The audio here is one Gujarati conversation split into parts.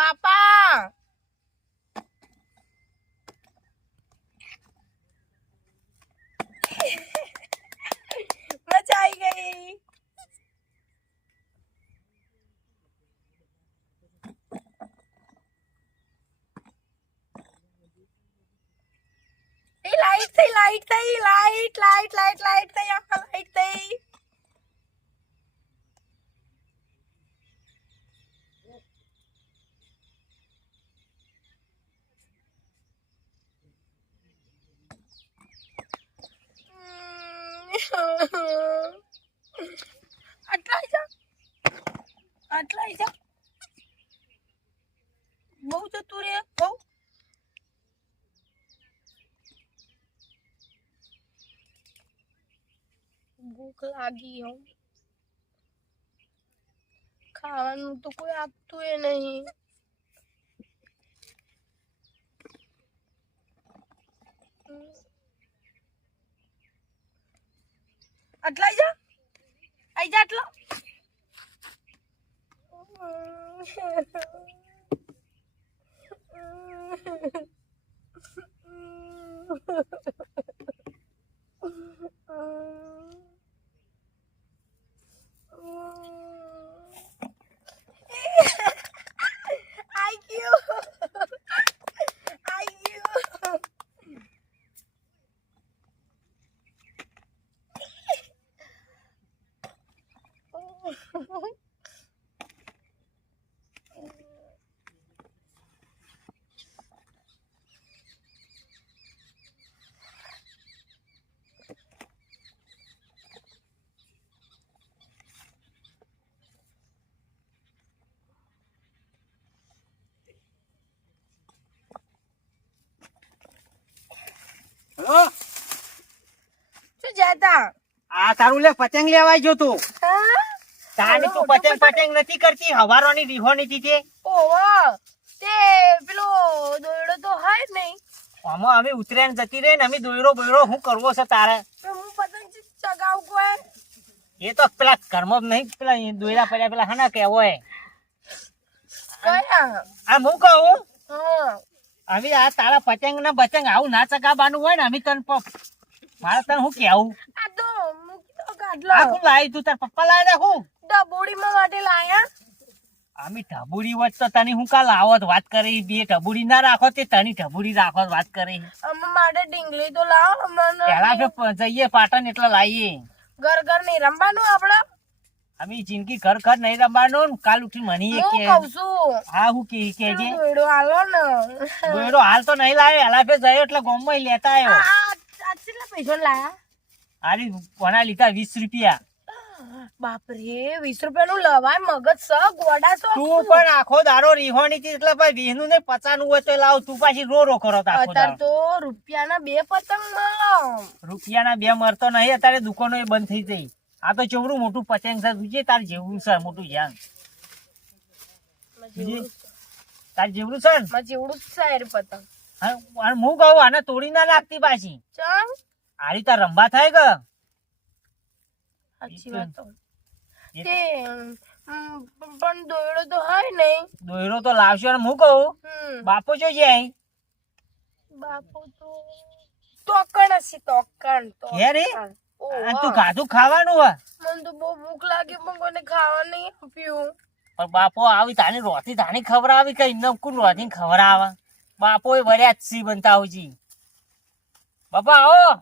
બાપા મજા આવી ગઈ એ લાઈટ થઈ લાઈટ થઈ લાઈટ લાઈટ લાઈટ લાઈટ થઈ આખા લાઈટ થઈ આટલા જા આટલા જા બહુ જતું રે, બહુ. ભૂખ લાગી હો. ખાવાનું તો કોઈ આપતું એ નહીં. આટલા જા. આઈ જા આટલા. I હેલો શું જાતા? આ તારું લે પતંગ લેવા જો તું. તારી તું પતંગ પતંગ. નથી કરતી હવારોની રીહોની થી તે ઓહો તે પેલો દોયડો તો હાય નહીં. આમાં અમે ઉતરેણ જતી રહી ને અમે દોયરો બોયરો શું કરવો છે તારે? હું પતંગ ચગાવું કોઈ? એ તો પેલા કર્મ નહીં પેલા દોયરા પડ્યા પેલા હના કેવો હે કયા? આ હું કહું? હા. અમે આ તારા પતંગ ને બતંગ આવું ના ચગાવવાનું હોય ને અમે તને મારે તને શું કેવું આ તો મૂકી દો આ કાઢલો શું લાવી તું? તાર પપ્પા લાવી ડબોડી માં માટે લાયા. અમે ઢબુડી વચ તો તને હું કાલ આવત વાત કરી? બે ઢબુડી ના રાખો તે તની ઢબુડી રાખો વાત કરી. અમે માટે ડીંગલી તો લાવો પેલા કે જઈએ પાટણ એટલે લાવીએ ઘર ઘર નહીં રમવાનું આપડે અમે જિંદગી ઘર ઘર નહીં રમવાનો ને કાલ ઉઠી મની કે હા હું કે કે જે દોયડો હાલો ને. દોયડો હાલ તો નહીં લાવે હલાફે જયો એટલે ગોમમાં લેતા આયો આવ્યો કેટલા પૈસા લાયા? આરી કોના લીધા વીસ રૂપિયા. બાપરે વીસ રૂપિયાનું લવાય મગજ સ ગોડા સો. તું પણ આખો દારો રીહોની થી એટલે ભાઈ વીહનું ને પચાનું હોય તો લાવ તું પાછી રો રો કરો તો અત્યારે તો રૂપિયાના બે પતંગ રૂપિયાના બે મરતો નહીં અત્યારે દુકાનો એ બંધ થઈ જઈ આ તો ચવડું મોટું પતંગ છે. તુજે તાર જેવું છે મોટું જ્ઞાન તાર જેવડું છે ને? જેવડું છે પતંગ. હા, હું કહું આને તોડી ના નાખતી પાછી. આરી તાર રંબા થાય કે? સાચી વાત તો. તે પણ દોયડો તો હોય નહીં દોયડો તો લાવશો અને હું કહું બાપો જો જાય બાપો તો તોકણ હશે તોકણ તો એ? તોકણ. તું ખાધું ખાવાનું હોય મને તો બહુ ભૂખ લાગી પણ કોઈને ખાવા નહીં આપ્યું. પણ બાપો આવી તાની રોતી તાની ખબર આવી કઈ ન કોણ રોતી ખબર આવે બાપો એ વર્યા જ સી બનતા હોય બાપા આવો.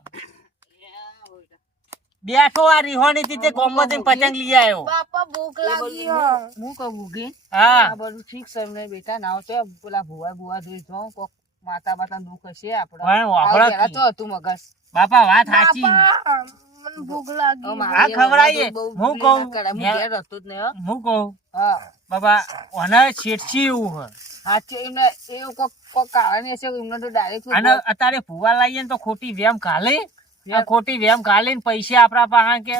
બેઠો આ રીહોની થી તે કોમમાં જઈને પતંગ લઈ આવ્યો. બાપા ભૂખ લાગી હો. હું કહું ભૂખી હા. બધું ઠીક છે એમને બેટા ના તો પેલા ભુવા ભુવા જોઈ જો કોક માતા માતા દુઃખ હશે આપડે પણ વાપરો. તો હતું મગજ. બાપા વાત સાચી. બાપા. મને ભૂખ લાગી હવે આ મારે ખવડાવીએ. હું કહું, હું યા- ઘેર હતો જ નહીં હો. હું કહું હા. બાબા ઓને છેડછી એવું હે એમને એવું કોક કોક કારણ હશે એમને તો ડાયરેક્ટ અને અત્યારે ભૂવા લાવીએ ને તો ખોટી વેમ આ ખોટી વેમ ખાલી ને પૈસા આપણા પાસે કે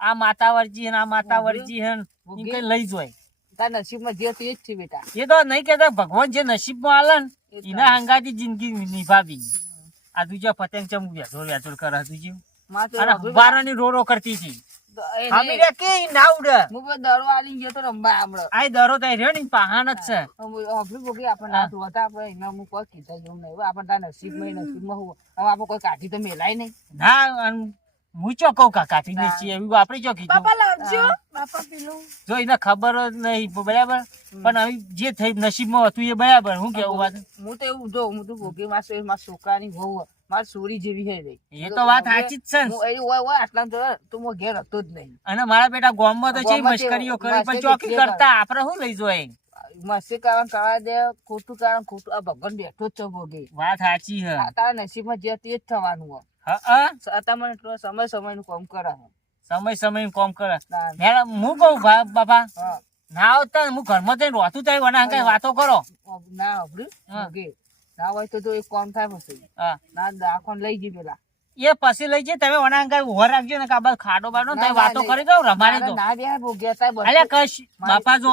આ માતા વર્જી આ માતા વર્જી હે ને લઈ જોય. તાર નસીબમાં જે એ જ છે બેટા. એ તો નહીં કેતા ભગવાન જે નસીબમાં આલે ને એના હંગાથી જિંદગી નિભાવી. આ તું જો પતંગ ચમ વેચોર વેચોર કરે તું જે માં તો અને વાપર્યું હુવારાની રો રો કરતી હતી. કે ના ઉડે? હું દરો આલી ગયો તો રમવા હમણાં. આ દરો તો રહ્યો ને ઈ પહાણ જ છે. ના જોતા આપણે એના અમુક કોઈ કીધા જેવું નહીં. આપણે હું. હવે. આપણે કોઈ કાઢી તો મેલાય નહીં. ના હું ચો કા કાકા થી છીએ એવું આપણે ચો કીધું? બાપા લાવજો. બાપા પેલું. જો એને ખબર જ નહીં બરાબર? પણ હવે જે થઈ નસીબમાં હતું એ બરાબર હું કેવું વાત? હું તો એવું જો હું તો ભોગી માં મારા છોકરાની વહુ મારી સોરી જેવી હે. એ તો વાત સાચી જ છે. હું એની હોય હોય આટલા તો તું મો ઘેર હતો જ નહીં. અને મારા બેટા ગામમાં તો છે મશ્કરીઓ કરે પણ ચોકી કરતા આપણે શું લઈ જોઈએ? મસ્તી કારણ કરવા દે ખોટું કારણ ખોટું. આ ભગવાન બેઠો જ છે ભોગી. વાત સાચી આ તારા નસીબમાં જે તે જ થવાનું હા હા સમય સમયનું કામ કરે સમય સમયનું કોમ કરે મેડમ હું કહું બાપા ના આવતા હું ઘરમાં જઈને રોતું થાય વના કઈ વાતો કરો. ના? ના હોય તો જો એક કામ થાય પછી. હા. ના દાખવાને લઈ જઈ પેલા. એ પછી લઈ જાય તમે વના કઈ ઊભા રાખજો ને કાબા ખાડો બાડો તમે વાતો. કરી દો રમાડી ના બે ભોગી હતા કશ બાપા જો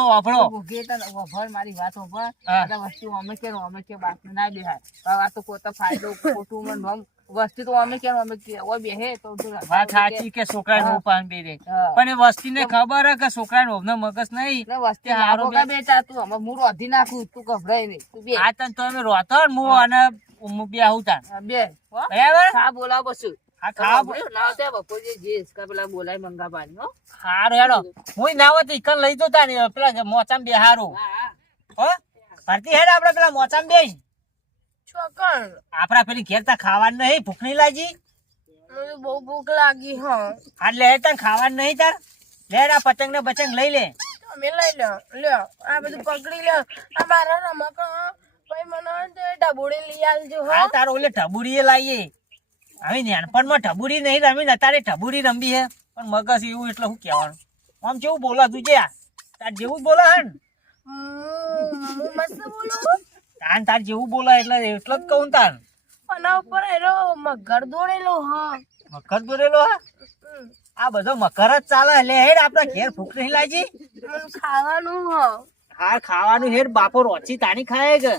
મારી વાત હા. વસ્તુ અમે કે અમે કે બાપને ના બેહાય આ તો કોતો ફાયદો ખોટું મને વસ્તુ તો અમે કેમ અમે ઓય બેહે તો વાત સાચી કે છોકરા નો પાન બે દે. પણ એ વસ્તી ને ખબર હે કે છોકરા નો મગજ નહીં? વસ્તુ હારો કે બેટા તું? અમે હું રોધી નાખું તું ગભરાય નહીં. તું બે. આ તન તો અમે રોતો ને હું અને હું બે આવું તાન. હા, બે. બરાબર? હા બોલાવ બસું આ ખાવા ના આવતા બપોરે જે હિસકા પેલા બોલાય મંગા પાણી હો. હારું હેડો. હું ના હોત ઈકન લઈ તા ને પેલા મોચામ બે હારું હા. હા? ભરતી હેડ આપડે પેલા મોચામ બે ચોકણ આપડા પેલી ઘેર તા ખાવાનું નહીં ભૂખ નહીં લાગી? મને બહુ ભૂખ લાગી હ. આ લે તાર ખાવાનું નહીં તાર? લે આ પતંગ ને બચંગ લઈ લે. તમે લઈ લો લ્યો આ બધું પકડી લો. આ મારા રમક ભાઈ મને તે લઈ આવજો હા. તારો ઓલે ઢબુડી લાવીએ હવે નાનપણમાં ઢબુડી નહીં રમી ને તારે ઢબુડી રમવી હે. પણ મગજ એવું એટલે શું કહેવાનું? આમ જેવું બોલા તું છે તાર જેવું જ બોલા હે ને? હું હું મસ્ત બોલું? તાન તાર જેવું બોલા એટલે એટલો જ કહું તાર આના ઉપર એનો મગર દોડેલો હા. મકર દોરેલો હા? આ બધો મકર જ ચાલે. એટલે હેડ આપડા ઘેર ભૂખ નહીં લાગી? ખાવાનું હા. હા ખાવાનું હેડ બાપો રોચી તાની ખાય કે?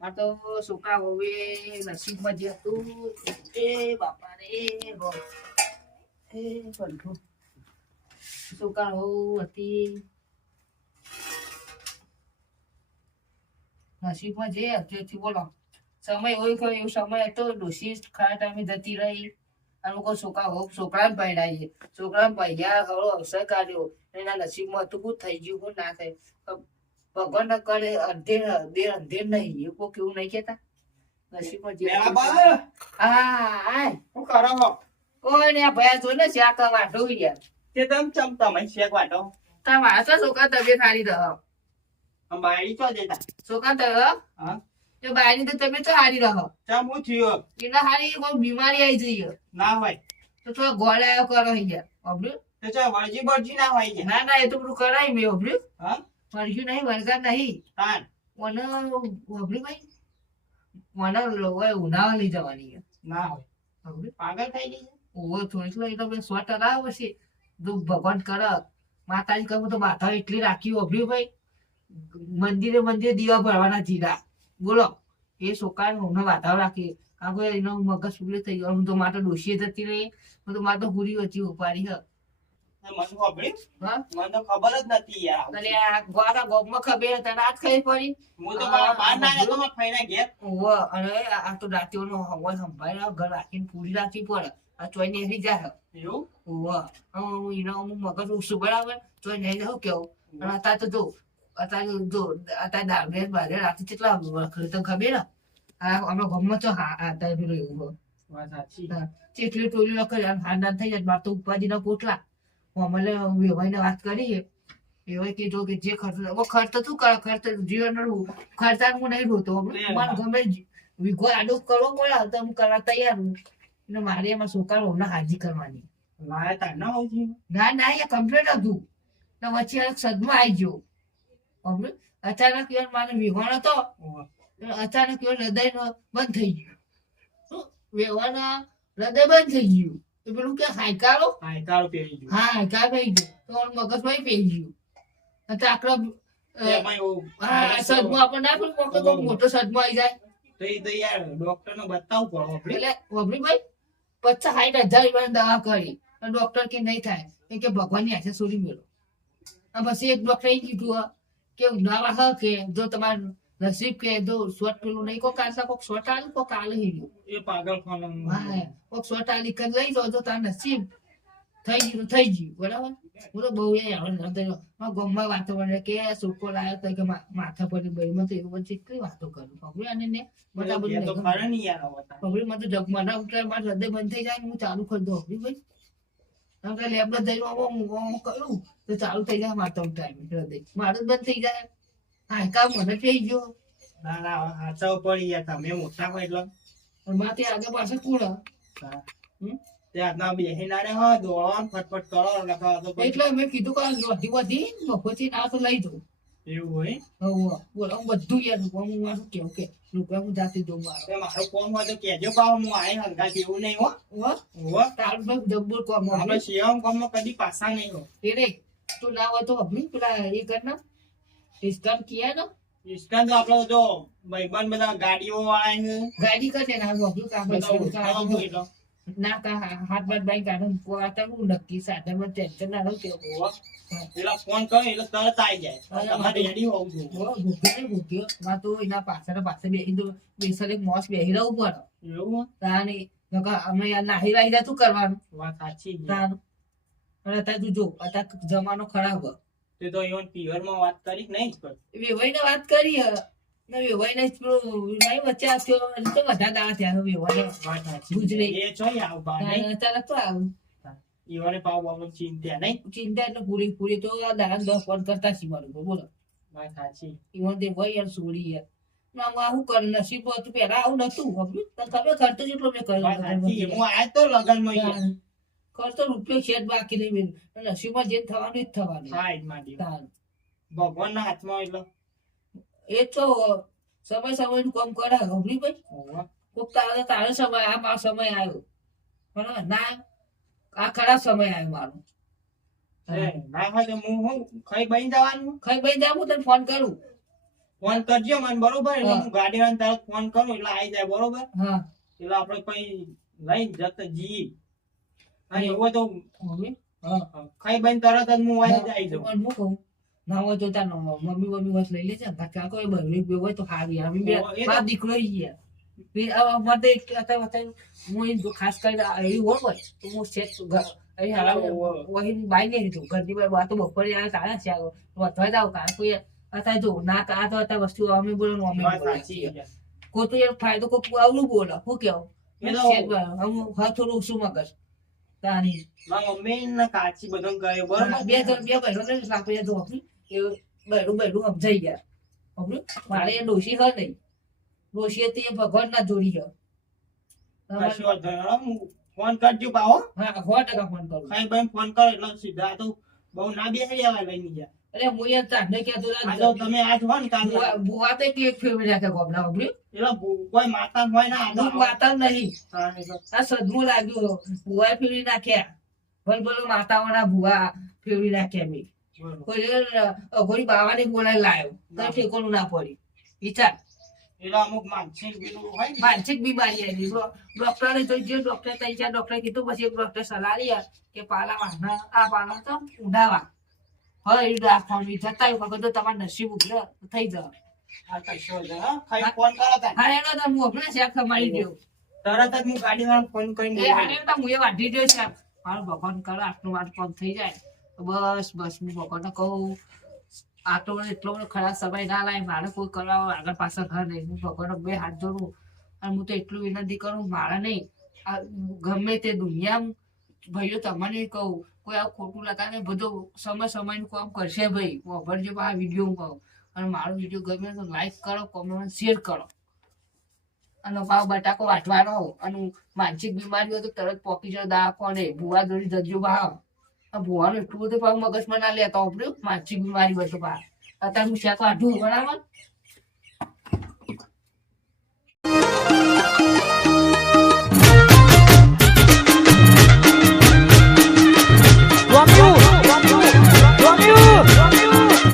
આ તો સુકા હોવે નસીબમાં જે હતું એ બાપા રે હો. એ બંધુ. સુકા હોવ હતી. નસીબમાં જે હતું બોલો. સમય હોય કોઈ એવો સમય હતો ડોસી ખાવા ટાઈમે જતી રહી. અને લોકો છોકરા વહુ છોકરાને પહેરાઈએ છોકરાને પહેર્યા હળો અવસર કાઢ્યો. એના નસીબમાં હતું શું થઈ ગયું શું ના થાય. ભગવાન કરે અંધેર નહીં. એ કોઈ કેવું નહીં કેતા નસીબમાં જે હા આય. શું કરો? કોઈ ને ભયા જોઈ ને શા કા વાંઢો યાર. તે તમ ચમ તમે શેક વાટો તાર મારા તો છોકરા તબિયત બાયડી તો દેતા? છોકરા તબ હા. એ બાયની તો તમે તો હારી રહ. ચમ હું થયો? એટલે હારી કોઈ બીમારી આવી જઈએ ના હોય. તો થોડા ગોળાયો કરો યાર. અબડ્યું તો ચો વળજી બળજી ના હોય ના ના એ તો બધું કરાય મેં અબડ્યું હા? મળ્યું નહીં વળગા નહીં. તાન. મને અબડ્યું ભાઈ? મને લોકોએ ઉનાવા લઈ જવાની ના હોય. પાગલ થઈ ગઈ છે? ઓવો થોડીક લઈ તો મેં સ્વેટર ટકા પછી ભગવાન કર. માતાજી કહું તો માતા એટલી રાખી ઓભર્યું ભાઈ? મંદિરે મંદિરે દીવા ભરવાના જીરા. બોલો. એ છોકરા હમણાં વાતાવરણ રાખી. કારણ કે એનો મગજ સુગલે થઈ ગયો. હું તો મારે ડોશીએ જતી રહી. હું તો મારે તો હુરી વચ્ચે ઉપાડી હ. પૂરી રાખવી પડે. આ ચોઈ નેરી જાય એવું? હું એનો મગજ ઓછું બરાબર. એને શું કેવું? અને અત્યારે તો જો અત્યારે જો અત્યારે દાળ બારે રાતે કેટલા વખત તો ખબર આ અમે ગમમાં તો હા અત્યારે પેલું એવું ચેટલી ટોલી લખે હાંડા થઈ જાય મારે તો ઉપાધિના પોટલા. હું અમારે વેવાઈને વાત કરીએ એવાય કે જો કે જે ખર્ચ ખર્ચ શું કરે? ખર્ચ જીવન ખર્ચા હું નહીં રોતો મારે ગમે વિઘો આડો કરવો પડે તો હું કરવા તૈયાર હું. એટલે મારે એમાં છોકરા હમણાં હાજી કરવાની. ના ના ના એ કમ્પ્લેટ હતું. વચ્ચે સદમા આવી ગયો? અચાનક યાર મારે વિહોણ હતો? અચાનક યાર હૃદય બંધ થઈ ગયું. શું? વિહોણા હૃદય બંધ થઈ ગયું. તો પેલું કે હાયકારો? હાયકારો પહેરી ગયું. હા હાયકાર થઈ ગયું. તો મગજમાં પેઈ ગયું. અને આકડો સદમો એવું હા સદમાં આપણે ના મોટો બહુ મોટો સદમો આવી જાય. તો એ તો યાર ડોક્ટર ને બતાવવું પડે એટલે ભાઈ પચાસ સાઠ હજાર દવા કરી. ડોક્ટર કે નહીં થાય. કે ભગવાનની હાથે છોડી મેળો પછી એક ડોક્ટર કીધું કે નવા હ કે જો તમારું નસીબ કે જો શોર્ટ પેલું નહીં કોક આલતા કોક શોર્ટ આલ કોક આલે હીરું એ પાગલ ખાનો હા કોક શોર્ટ આલી કર લઈ જો તો તાર નસીબ થઈ ગયું થઈ ગયું બરાબર? હું તો બહુ એ આવડે ગમમાં વાતો કરે કે સુકો લાયો તો કે માથા પર બહેમાં તો એવું બધી કઈ વાતો કરું. પગડી અને ને? બધા બધું. પકડી મને તો જગમાં ઉતરે મારું હૃદય બંધ થઈ જાય હું ચાલુ કરી દઉં. ભાઈ આપણે લેબડો જઈને હું કરું તો ચાલુ થઈ જાય મારતો ટાઈમ હૃદય મારું બંધ થઈ જાય. હા કામ મને થઈ ગયો. ના ના પડી ગયા તમે મોટા હોય એટલે. માથે આગળ પાછળ તો એટલે મેં કીધું કે વધી વધી મફતી ના તો લઈ જાઉં. એવું હોય? હવે બોલો હું બધું યાર હું મારું કેવું કે રૂપિયા હું જાતે દઉં મારો ફોન હોય તો કેજો પાવ હું આઈ હંગા નહીં હો. હો તારું ભાઈ જબ્બર કોમ આપણે શિવમ કામમાં કદી પાસા નહીં હો. એ રે તું ના હોય તો અભી પેલા એ કર ના. ડિસ્કાઉન્ટ કિયા ના? તો આપણો જો બધા ગાડીઓ વાળા ગાડી કરે ને આ કામ ઉઠાવા છે. હોય તો. ના કા હાથ બાદ બાઈ કાઢો પોતા હું નક્કી સાધનમાં ટેન્શન ના રહું તેવું પેલા ફોન કરો એટલે તરત આવી જાય તમારે રેડી હોવું જોઈએ ભૂખ્યો ભૂખ્યો માં તો એના પાછળ પાછળ બેસી દો બેસર એક મોસ બેસી રહું પડે એવું? તાની અમે યાર નાહી વાહી જા શું કરવાનું વાત સાચી છે. અને તું જો અત્યારે જમાનો ખરાબ. તે તો ઈવનમાં વાત કરી નહીં જ કરી. વેવાઈને વાત કરી હે ને વેવાઈને જ પેલું નહીં વચ્ચે થયો તો બધા દાડા થયા હે વેવાઈને વાત સાચી ગુજરી. એ છો આવ બા નહીં? તો આવું. ઈવને પાવ બાબત ચિંતા નહીં? ચિંતા એટલે પૂરી પૂરી તો આ દાડા દસ ફોન કરતા છીએ મારું બોલો. વાત સાચી. ઈવન તે ભાઈ યાર છોડી યાર. ના હું કર નસીબ હતું પેલા આવું નતું તને ખર્ચો જેટલો મેં કર્યો હું તો લગનમાં યાર. ખર્ચો રૂપિયો છે જ બાકી નહીં મેં નસીબમાં જે થવાનું. જ થવાનું તાન. ભગવાનના હાથમાં એટલે. એ તો સમય સમયનું કામ કરે ખબરી ભાઈ કોક તારે તારે સમય આ મારો સમય આવ્યો. બરાબર ના આ ખરાબ સમય આવ્યો મારો. ના હોય તો હું હું ખાઈ બની જવાનું? ખાઈ ભાઈ જા હું તને ફોન કરું. ફોન કરજો મને બરોબર? એટલે હું. ગાડી વાળાને તરત ફોન કરું એટલે આવી જાય બરોબર? હા. એટલે આપણે કઈ લઈને જતો જી અને એવું તો ખાઈ બની તરત જ હું આવી જાય હું કહું. ના હોય. તો તાર મમ્મી મમ્મી વાત લઈ લેજે કાકા કોઈ બહેરી બે હોય તો હારી અમે બે એ બાપ દીકરો ઈ માટે અત્યારે અત્યારે હું ખાસ કરીને એવી હોય હોય તો હું સેટ અહીં હા, હાલ વહી બાઈ નહીં હતું ઘરની બાઈ વાતો બપોરે આવે તારે છે આગળ વધવા જાવ કારણ કોઈ અત્યારે જો ના આ તો અત્યારે વસ્તુ અમે બોલો અમે બોલો. કોઈ તો ફાયદો કોઈ આવડું બોલો. શું કેવું? એ હું હા થોડું ઓછું મગજ. તારી મમ્મી ના કાચી બધું બરોબર બે બે બહેરો ને એ બહેરું બહેરું સમજાઈ ગયા. આપણી મારે એ ડોશી હ નહીં. ડોશી તે ભગવાન ના જોડી હ. હા, હું ફોન કરજો પાહો હા. સો ટકા ફોન કરું. ખાઈ બની ફોન કરો એટલે સીધા તો બહુ ના બેસી જવાય લઈને ગયા. અરે હું યાર કહેતો આ તમે આજ હોય ને કાલે. બુવા બુવા તો આપણી એટલે કોઈ માતા હોય ને આ માતા નહીં. હા, આ સદમું લાગ્યું. બુવા ફેવરી નાખ્યા. ભલ ભલ માતાઓના ભુવા ફેરવી નાખ્યા મેં અઘોરી બાવાને બોલાવી લાવ્યો તો ઠેકોનું ના પડી. વિચાર. માનસિક બીમારી આવી. ડોક્ટરે તો જે ડોક્ટર ત્રણ ચાર ડોક્ટરે કીધું પછી એક ડોક્ટર સલાહ લી કે પાલા વાહના આ પાલા તો ઊંડાવા. હવે એ રાખવાનું જતા આવ્યું વગર તો તમારે નસીબ ઉભરે થઈ જવા ગયો. ગયો ભગવાન કરો આટલું વાર ફોન થઈ જાય. બસ બસ, હું ભગવાનને કહું. આટલો તો એટલો બધો ખરાબ સમય ના લાય, મારે કોઈ કરવા આગળ પાછળ ઘર નહીં. હું ભગવાનનો બે હાથ જોડું અને હું તો એટલું વિનંતી કરું, મારે નહીં. આ ગમે તે દુનિયા ભાઈઓ તમને કહું, કોઈ આવું ખોટું લગાવે બધું સમય સમયનું કામ કરશે ભાઈ. વાપરજો આ વીડિયો કહું અને મારો વીડિયો ગમે તો લાઈક કરો કોમેન્ટ શેર કરો. અને પાવ બટાકો વાટવાનો. અને માનસિક બીમારી હોય તો તરત પોકી જાવ દા કોને ભૂવા દોરી જજો ભાવ આ ભૂવાનું એટલું બધું પાવ મગજમાં ના લેતા આપણે માછી બીમારી હોય તો બાર અત્યારે હું શાક આઢું બરાબર?